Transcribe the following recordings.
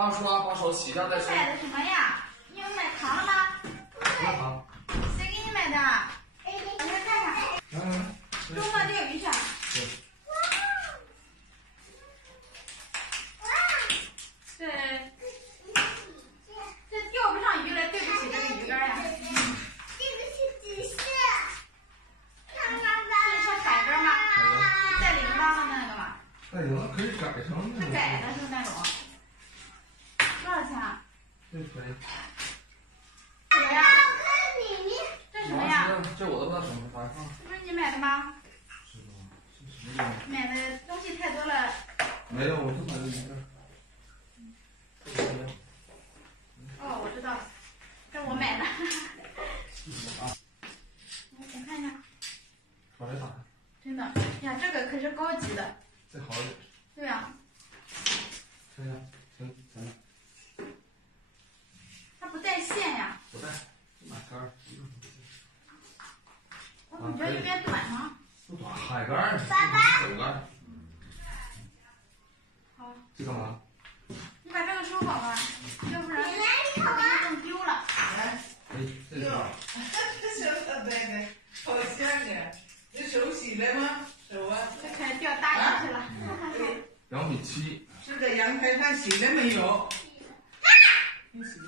妈说把手洗一下再吃。买的什么呀？你有买糖了吗？不要糖。谁给你买的？哎，我先看看。来，周末钓鱼去。对。这钓不上鱼来，对不起这个鱼竿呀。这个是紫色。是海竿吗？是带铃铛的那个吗？带铃铛可以改成那是个。改的是那种。多少钱啊？这可以。什么呀？看里面。这什么呀？这我都不知道什么啥放。这不是你买的吗？是的，是什么东西？买的东西太多了。没有，我就买了一个。哦，我知道了，这我买的。我看一下。把这打开。真的呀，这个可是高级的。再好一点。对啊。看一下，行，行了。它不带线呀。不带，就买杆儿。我怎么觉得有点短呢？不短，海杆儿。爸爸。手杆。好。这干嘛？你把这个收好吧，要不然你来一口啊。弄丢了。哎，这个。小宝贝贝，好香啊！你手洗了吗？手啊。这开始钓大鱼去了。 2.7米。是在阳台上洗了没有？你洗。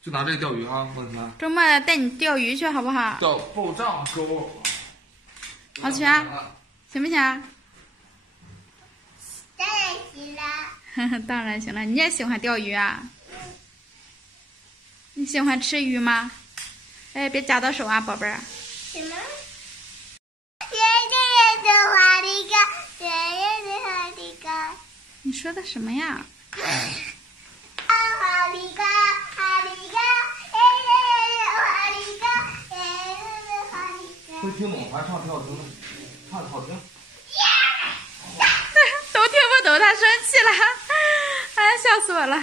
就拿这个钓鱼啊，我的妈！周末带你钓鱼去好不好？钓爆炸钩。好去啊，行不行啊？当然行了。当然行了，你也喜欢钓鱼啊？你喜欢吃鱼吗？哎，别夹到手啊，宝贝儿。什么？圆圆的花梨干，圆圆的花梨干。你说的什么呀？花梨干，花梨干，圆圆的花梨干，圆圆的花梨干。会听懂还唱挺好听的，唱的好听。都听不懂，他生气了，哎，笑死我了。